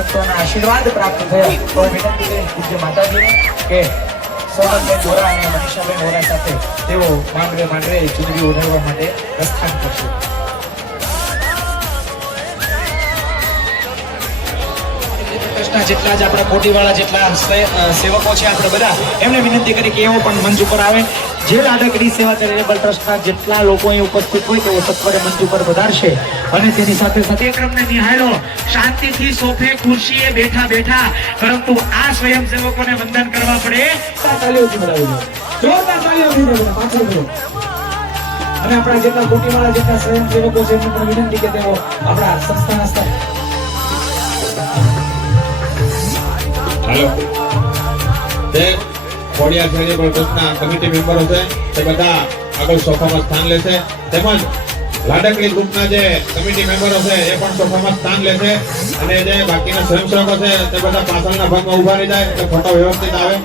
સંતોના આશીર્વાદ પ્રાપ્ત થયા. તો વિનંતી કરીશ પૂજ્ય માતાજીને કે સોનલબેન વોરા અને મનીષાબેન વોરા સાથે તેઓ માંડવે ચૂંટણી ઉડાડવા માટે પ્રસ્થાન કરશે. જેટલા જ આપણા કોટીવાળા જેટલા સેવકો છે આપણે બધા એમને વિનંતી કરી કે એવો પણ મંચ ઉપર આવે. જે લાડકડી સેવા ચેરિટેબલ ટ્રસ્ટના જેટલા લોકો અહીં ઉપસ્થિત હોય તેઓ સત્વરે મંચ ઉપર પધારશે અને તેની સાથે કાર્યક્રમને નિહાળો શાંતિથી સોફે ખુરશીએ બેઠા બેઠા, પરંતુ આ સ્વયંસેવકોને વંદન કરવા પડે તાળીઓથી બોલાવી જોરદાર તાળીઓથી પાછળ કરો. અને આપણા જેટલા કોટીવાળા જેટલા સ્વયંસેવકો છે એમને પણ વિનંતી કે તેઓ આપણા સંસ્થાના હાલો તે ખોડિયાર ચેરિટેબલ ટ્રસ્ટના કમિટી મેમ્બરો છે તે બધા આગળ સોફામાં સ્થાન લેશે, તેમજ લાડકડી ગ્રુપના જે કમિટી મેમ્બરો છે એ પણ સોફામાં સ્થાન લેશે અને જે બાકીના સ્વયંસેવકો છે તે બધા પાછળના ભાગમાં ઉભા રહી જાય એટલે ફોટો વ્યવસ્થિત આવે.